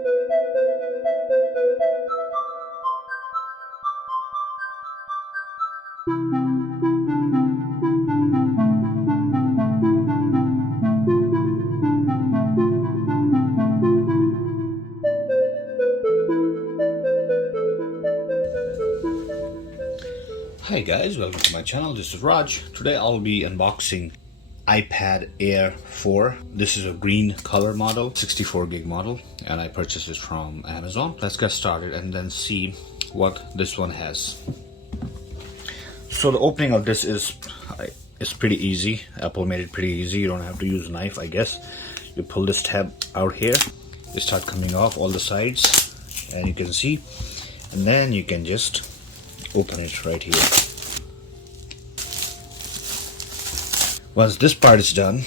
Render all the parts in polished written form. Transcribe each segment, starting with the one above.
Hi guys, welcome to my channel. This is Raj. Today I'll be unboxing iPad Air 4. This is a green color model, 64 gig model, and I purchased it from Amazon. Let's get started and then see what this one has. So the opening of this is pretty easy. Apple made it pretty easy. You don't have to use a knife, I guess. You pull this tab out here, it starts coming off all the sides, and you can see, and then you can just open it right here. Once this part is done,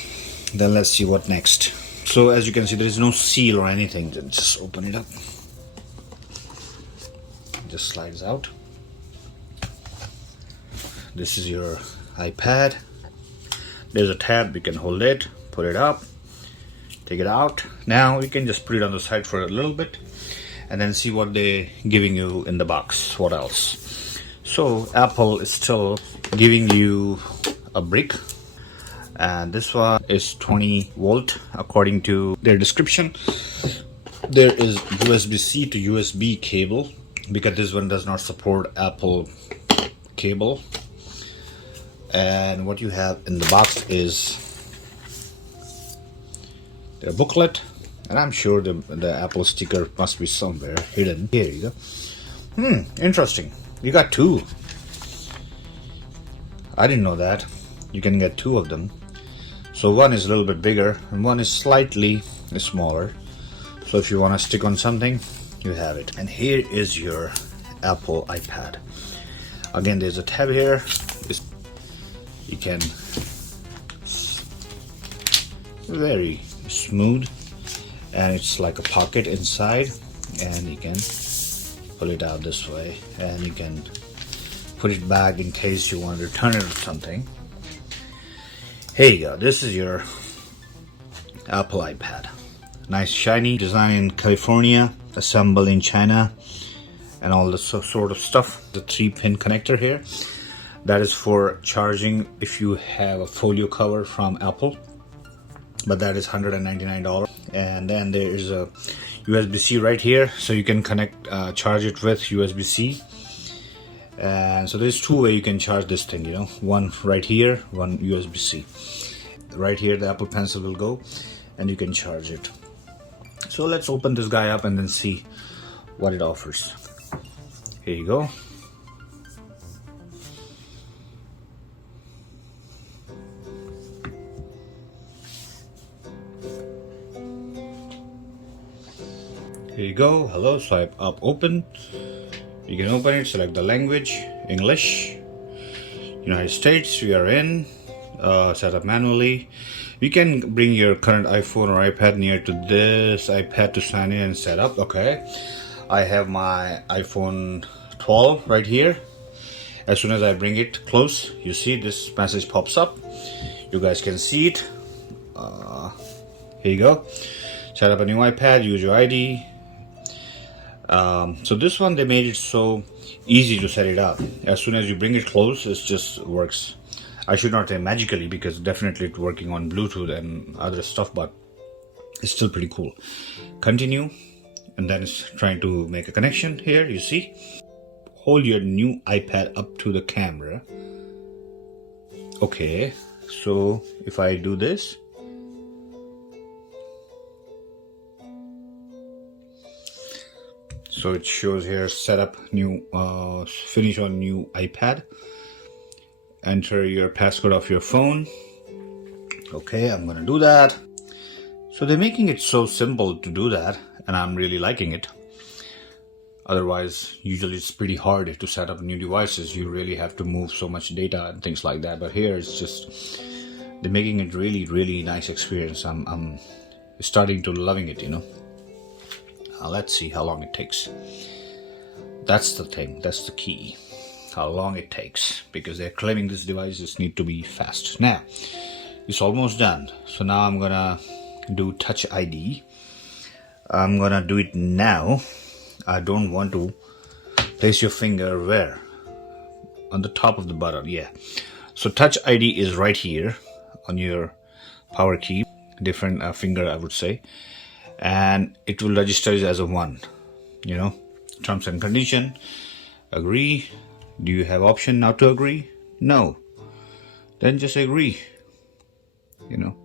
then let's see what next. So as you can see, there is no seal or anything. Just open it up. It just slides out. This is your iPad. There's a tab, you can hold it, put it up, take it out. Now you can just put it on the side for a little bit and then see what they're giving you in the box. What else? So Apple is still giving you a brick, and this one is 20 volt according to their description. There is USB-C to USB cable, because this one does not support Apple cable. And what you have in the box is their booklet, and I'm sure the Apple sticker must be somewhere hidden. Here you go. Interesting. You got two. I didn't know that. You can get two of them. So one is a little bit bigger and one is slightly smaller. So if you want to stick on something, you have it. And here is your Apple iPad. Again, there's a tab here. You can, very smooth, and it's like a pocket inside, and you can pull it out this way, and you can put it back in case you want to return it or something. Here you go. This is your Apple iPad. Nice shiny design in California, assembled in China, and all this sort of stuff. The 3-pin connector here, that is for charging if you have a folio cover from Apple, but that is $199. And then there is a USB-C right here, so you can connect, charge it with USB-C. And so there's two ways you can charge this thing, you know, one right here, one USB-C. Right here the Apple Pencil will go, and you can charge it. So let's open this guy up and then see what it offers. Here you go. Here you go. Hello, swipe up, open. You can open it, select the language, English, United States, we are in, set up manually. You can bring your current iPhone or iPad near to this iPad to sign in and set up. Okay, I have my iPhone 12 right here. As soon as I bring it close, you see this message pops up. You guys can see it. Here you go. Set up a new iPad, use your ID. So this one, they made it so easy to set it up. As soon as you bring it close, it just works. I should not say magically, because definitely it's working on Bluetooth and other stuff, but it's still pretty cool. Continue, and then it's trying to make a connection. Here you see, hold your new iPad up to the camera. Okay, so if I do this, so it shows here, set up new, finish on new iPad. Enter your passcode of your phone. Okay, I'm gonna do that. So they're making it so simple to do that, and I'm really liking it. Otherwise, usually it's pretty hard to set up new devices. You really have to move so much data and things like that. But here it's just, they're making it really nice experience. I'm starting to loving it, you know. Let's see how long it takes. That's the thing, that's the key. How long it takes, because they're claiming these devices need to be fast. Now, it's almost done. So now I'm gonna do Touch ID. I'm gonna do it now. I don't want to place your finger where? On the top of the button, yeah. So Touch ID is right here on your power key, different finger I would say, and it will register it as a 1. You know, terms and condition, agree. Do you have option not to agree? No. Then just agree, you know.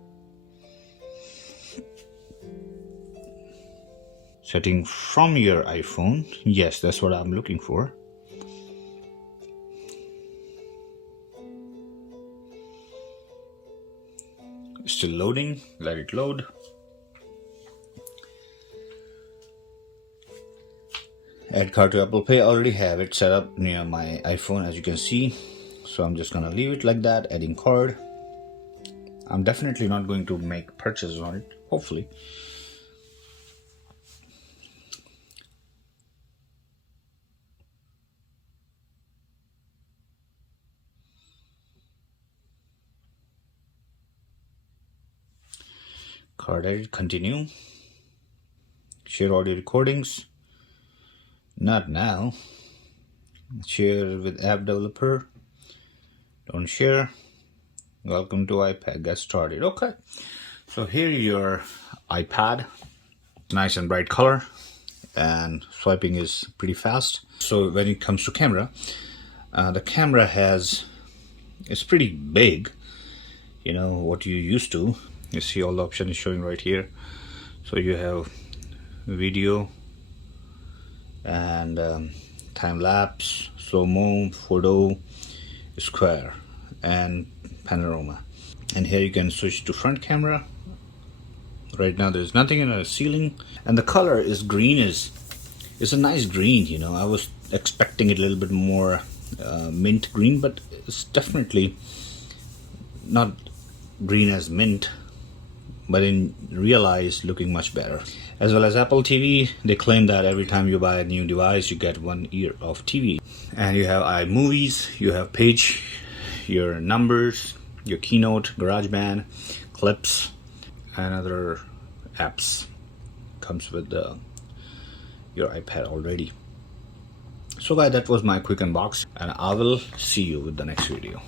Setting from your iPhone, yes, that's what I'm looking for. Still loading, let it load. Add card to Apple Pay, I already have it set up near my iPhone as you can see. So I'm just gonna leave it like that, adding card. I'm definitely not going to make purchases on it, hopefully. Card edit, continue. Share audio recordings. Not now. Share with app developer. Don't share. Welcome to iPad. Get started. Okay. So here your iPad. Nice and bright color. And swiping is pretty fast. So when it comes to camera, the camera it's pretty big. You know what you used to. You see all the options showing right here. So you have video and time-lapse, slow-mo, photo, square, and panorama. And here you can switch to front camera. Right now there's nothing in the ceiling, and the color is green. It's a nice green, you know. I was expecting it a little bit more mint green, but it's definitely not green as mint, but in real eyes looking much better. As well as Apple TV, they claim that every time you buy a new device you get 1 year of TV. And you have iMovies, you have Page, your numbers, your Keynote, GarageBand, Clips, and other apps. Comes with your iPad already. So guys, that was my quick unbox, and I will see you with the next video.